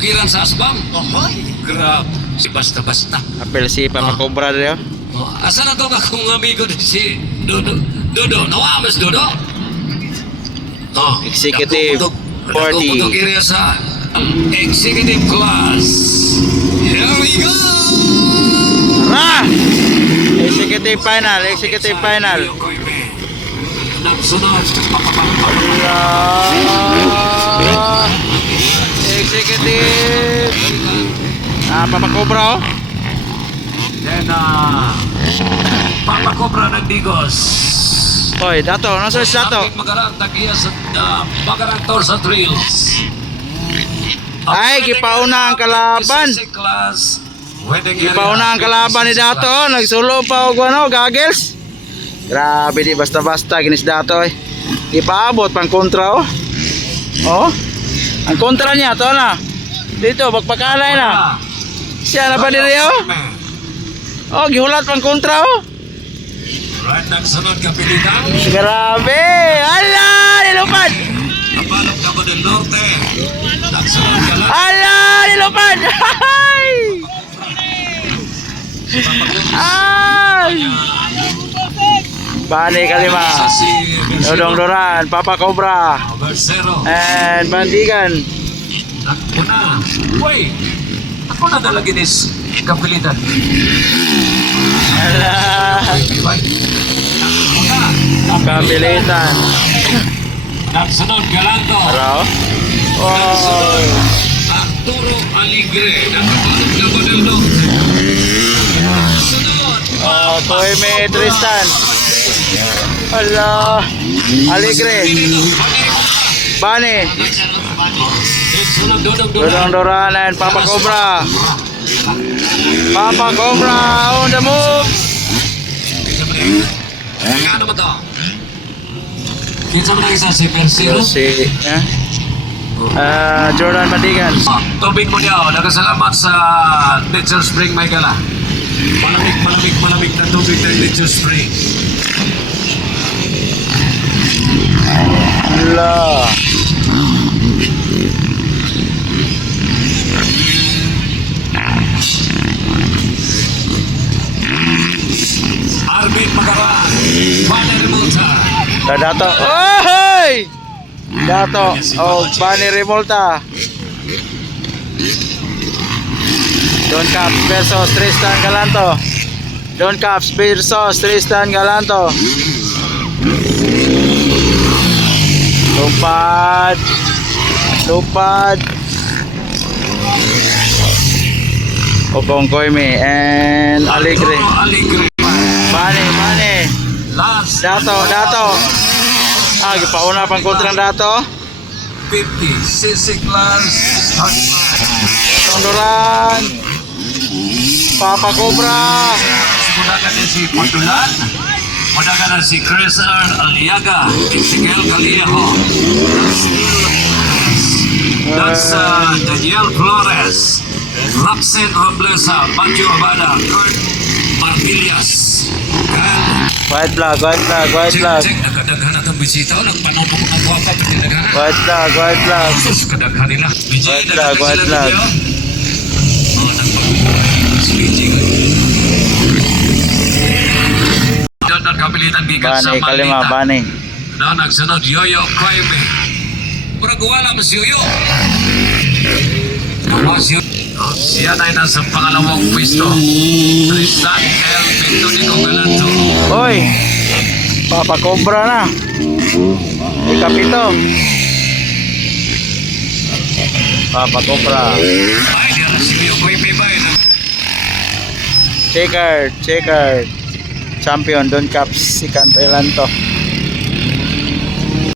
bukiran sa asbang. Ohoy, grab. Si basta-basta. Apel si Papa Cobra rin. Asa na to akong amigo din si Dodo? Dodo, nawamas Dodo? Executive 40. Putog area sa executive class. Here we go! Ra! Executive final, executive final. Nagsunod. Executive. Papa Cobra, oh. Then, Papa Cobra ng Digos. Hoy, Dato, nasa si Dato? Magarang tagiya sa magarang tor sa drills. Ay, gipauna ang kalaban. Gipauna ang kalaban ni Dato. Nagsulo pa og ano, goggles. Grabe di basta-basta ginis Dato eh. Ipaabot pang kontra oh. Oh. Ang kontra niya to na. Dito magpakalay na. Siya na ba diri oh? Oh, gihulat pang kontra oh. Right, nagsunod ka pilitan. Grabe! Ala! Nilupad! Napalok ka ba ng norte? Nagsunod ka lang. Ala! Nilupad! Ay! Ay! Bani kalima. Dodong Doran, Papa Cobra, Bersero. and Bandigan. Ako na. Wait! Ako na dalagin is kapilitan. Ala! Kabilitan. Nagsunod Galando. Araw? Oh! Arturo Aligre. Nagsunod ka ba ng norte? Nagsunod. Oh, Toime Tristan. Ala! Aligre. Bani. Nagsunod Dodong Doran and Papa Cobra. Papa Cobra on the move. Ano ba to? Kinsa mo na isa si Persero? Si Jordan Bandigan. Tubig mo niya, nagkasalamat sa Nature Spring may gala. Malamig na tubig ng Nature Spring. La. Arvin Magaran, Bani Remulta. Dato. Oy! Dato. Oh, Bani Remulta. Don Caps versus Tristan Galanto. Don Caps versus Tristan Galanto. Lupad. Lupad. Okong Koime and Aligre. Aligre. Bani. Last. Dato. Gipauna pang kontrang Dato. 50. Sisi Class. Tondoran. Papa Cobra. Mudakan din si Portulan. Mudakan na si Chris Aliaga. Ezekiel Caliejo. That's Daniel Flores. Roxen Roblesa. Macho Abada. Kurt Martillas. White flag. Check, nakadaghan na itong bisita. Nagpanong po mga guwapa. White flag. Sus, kadaghan nila. White flag. Speeching. Doon ang kapilitan bigat sa Bani, kalima, Maldita. Bani. Doon nagsunod, Yoyo Koime. Murag wala mo si Yoyo. Tapos yun. Siya na nasa pangalawang pwesto. Tristan L. Victorico Galanto. Hoy! Papa Cobra na. Ikapito. Papa Cobra. Ay, di alas si Yoyo Koime ba yun? Checkered. Champion Don Caps si Cantelanto.